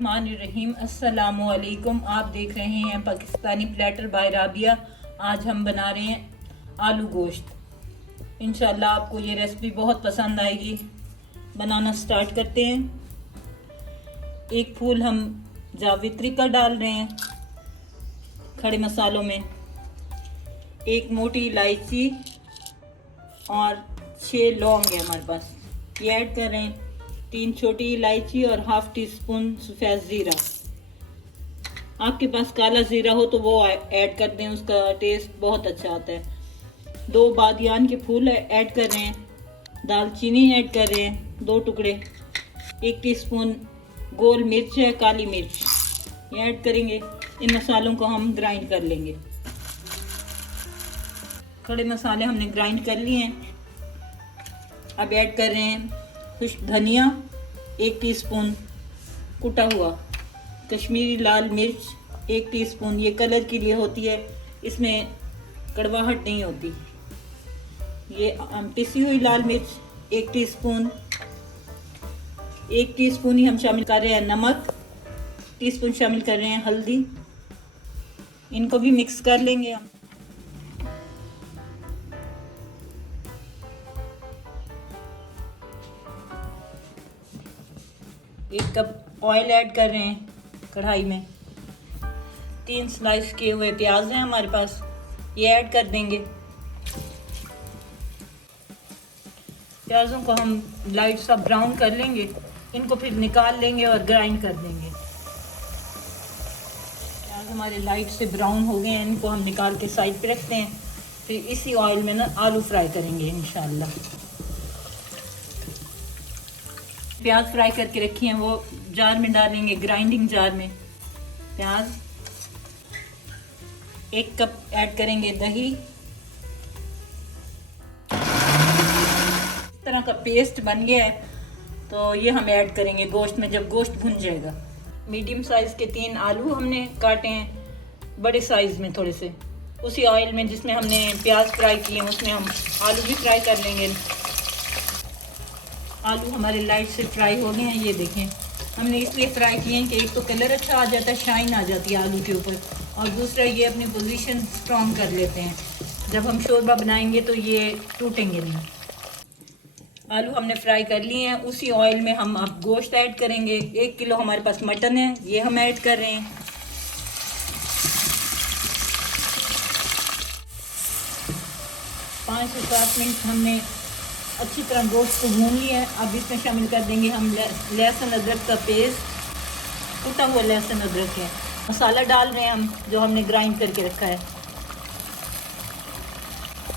बिस्मिल्लाहिर्रहमानिर्रहीम। अस्सलामुअलैकुम। आप देख रहे हैं पाकिस्तानी प्लेटर बाय राबिया। आज हम बना रहे हैं आलू गोश्त। इंशाल्लाह आपको ये रेसिपी बहुत पसंद आएगी। बनाना स्टार्ट करते हैं। एक फूल हम जावित्री का डाल रहे हैं खड़े मसालों में, एक मोटी इलायची और 6 लौंग है हमारे पास, ये ऐड कर रहे हैं। 3 छोटी इलायची और हाफ टी स्पून सफ़ेद ज़ीरा। आपके पास काला ज़ीरा हो तो वो ऐड कर दें, उसका टेस्ट बहुत अच्छा आता है। 2 बादियान के फूल ऐड कर रहे हैं। दालचीनी ऐड कर रहे हैं 2 टुकड़े। 1 टीस्पून गोल मिर्च है, काली मिर्च, ये ऐड करेंगे। इन मसालों को हम ग्राइंड कर लेंगे। खड़े मसाले हमने ग्राइंड कर लिए हैं। अब ऐड कर रहे हैं खुश्क धनिया, 1 टीस्पून कुटा हुआ, कश्मीरी लाल मिर्च 1 टीस्पून, ये कलर के लिए होती है, इसमें कड़वाहट नहीं होती। ये पिसी हुई लाल मिर्च 1 टीस्पून। 1 टीस्पून ही हम शामिल कर रहे हैं नमक, टीस्पून शामिल कर रहे हैं हल्दी। इनको भी मिक्स कर लेंगे हम। एक कप ऑयल ऐड कर रहे हैं कढ़ाई में। 3 स्लाइस किए हुए प्याज हैं हमारे पास, ये ऐड कर देंगे। प्याज़ों को हम लाइट सा ब्राउन कर लेंगे, इनको फिर निकाल लेंगे और ग्राइंड कर देंगे। प्याज हमारे लाइट से ब्राउन हो गए हैं, इनको हम निकाल के साइड पे रखते हैं। फिर इसी ऑयल में ना आलू फ्राई करेंगे इंशाल्लाह। प्याज फ्राई करके रखी हैं वो जार में डालेंगे, ग्राइंडिंग जार में। प्याज 1 कप ऐड करेंगे दही। इस तरह का पेस्ट बन गया है तो ये हम ऐड करेंगे गोश्त में जब गोश्त भुन जाएगा। मीडियम साइज़ के 3 आलू हमने काटे हैं, बड़े साइज़ में थोड़े से। उसी ऑयल में जिसमें हमने प्याज फ्राई किए हैं उसमें हम आलू भी फ्राई कर लेंगे। आलू हमारे लाइट से फ्राई हो गए हैं, ये देखें। हमने इसलिए फ्राई किए हैं कि एक तो कलर अच्छा आ जाता है, शाइन आ जाती है आलू के ऊपर, और दूसरा ये अपनी पोजीशन स्ट्रॉन्ग कर लेते हैं। जब हम शोरबा बनाएंगे तो ये टूटेंगे नहीं। आलू हमने फ्राई कर लिए हैं। उसी ऑयल में हम अब गोश्त ऐड करेंगे। 1 किलो हमारे पास मटन है, ये हम ऐड कर रहे हैं। पाँच से 7 मिनट हमने अच्छी तरह गोश्त को भून लिया है। अब इसमें शामिल कर देंगे हम लहसुन अदरक का पेस्ट, कुटा हुआ लहसुन अदरक है। मसाला डाल रहे हैं हम जो हमने ग्राइंड करके रखा है।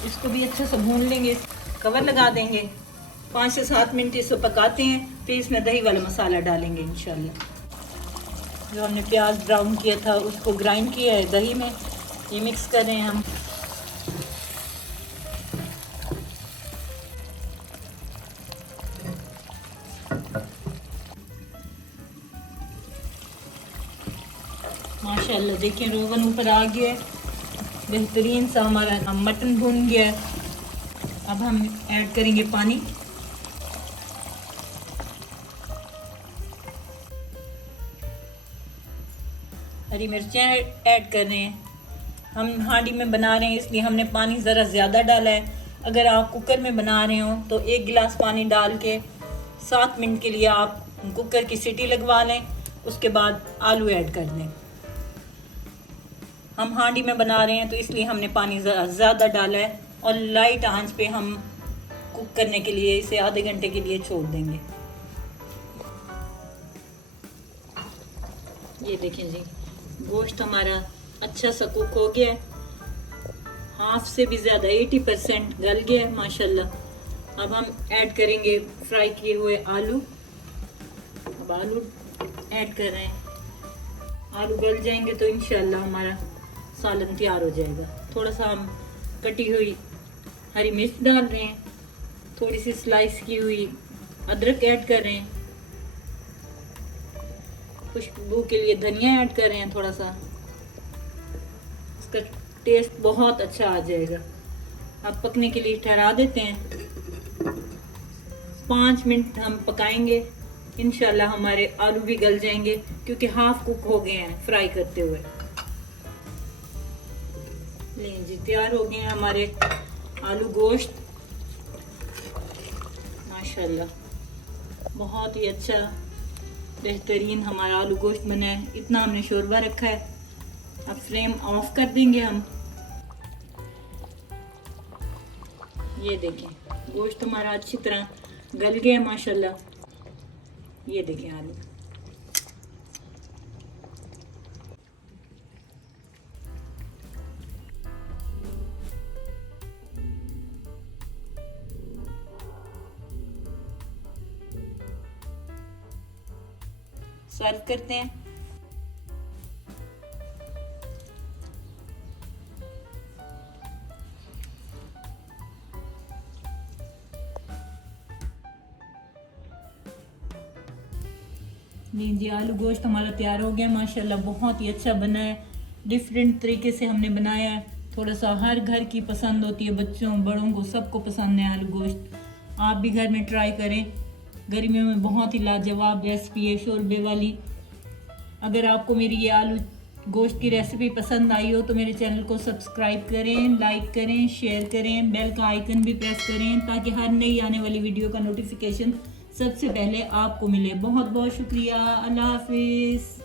इसको भी अच्छे से भून लेंगे, कवर लगा देंगे। 5 से 7 मिनट इसको पकाते हैं, फिर इसमें दही वाला मसाला डालेंगे इंशाल्लाह। जो हमने प्याज ब्राउन किया था उसको ग्राइंड किया है दही में, ये मिक्स कर रहे हैं हम। माशाल्लाह देखिए रोगन ऊपर आ गया है, बेहतरीन सा हमारा मटन भुन गया है। अब हम ऐड करेंगे पानी। हरी मिर्चें ऐड कर रहे हैं। हम हांडी में बना रहे हैं इसलिए हमने पानी ज़रा ज़्यादा डाला है। अगर आप कुकर में बना रहे हो तो 1 गिलास पानी डाल के 7 मिनट के लिए आप कुकर की सीटी लगवा लें, उसके बाद आलू ऐड कर दें। हम हांडी में बना रहे हैं तो इसलिए हमने पानी ज़्यादा डाला है, और लाइट आंच पे हम कुक करने के लिए इसे आधे घंटे के लिए छोड़ देंगे। ये देखें जी, गोश्त हमारा अच्छा सा कुक हो गया है, हाफ से भी ज़्यादा 80% गल गया है माशाल्लाह। अब हम ऐड करेंगे फ्राई किए हुए आलू। अब आलू ऐड कर रहे हैं। आलू गल जाएंगे तो इंशाल्लाह हमारा सालन तैयार हो जाएगा। थोड़ा सा हम कटी हुई हरी मिर्च डाल रहे हैं, थोड़ी सी स्लाइस की हुई अदरक ऐड कर रहे हैं, खुशबू के लिए धनिया ऐड कर रहे हैं थोड़ा सा, इसका टेस्ट बहुत अच्छा आ जाएगा। अब पकने के लिए ठहरा देते हैं। 5 मिनट हम पकाएंगे इंशाल्लाह हमारे आलू भी गल जाएंगे क्योंकि हाफ कुक हो गए हैं फ्राई करते हुए। लें जी, तैयार हो गए हैं हमारे आलू गोश्त। माशाल्लाह बहुत ही अच्छा बेहतरीन हमारा आलू गोश्त बना है। इतना हमने शोरबा रखा है। अब फ्लेम ऑफ कर देंगे हम। ये देखें गोश्त हमारा अच्छी तरह गल गया माशाल्लाह। ये देखें आलू। सर्व करते हैं। जी आलू गोश्त हमारा तैयार हो गया माशाल्लाह। बहुत ही अच्छा बना है। डिफरेंट तरीके से हमने बनाया है। थोड़ा सा हर घर की पसंद होती है, बच्चों बड़ों को सबको पसंद है आलू गोश्त। आप भी घर में ट्राई करें। गर्मियों में बहुत ही लाजवाब रेसिपी है शोरबे वाली। अगर आपको मेरी ये आलू गोश्त की रेसिपी पसंद आई हो तो मेरे चैनल को सब्सक्राइब करें, लाइक करें, शेयर करें, बेल का आइकन भी प्रेस करें ताकि हर नई आने वाली वीडियो का नोटिफिकेशन सबसे पहले आपको मिले। बहुत बहुत शुक्रिया। अल्लाह हाफिज़।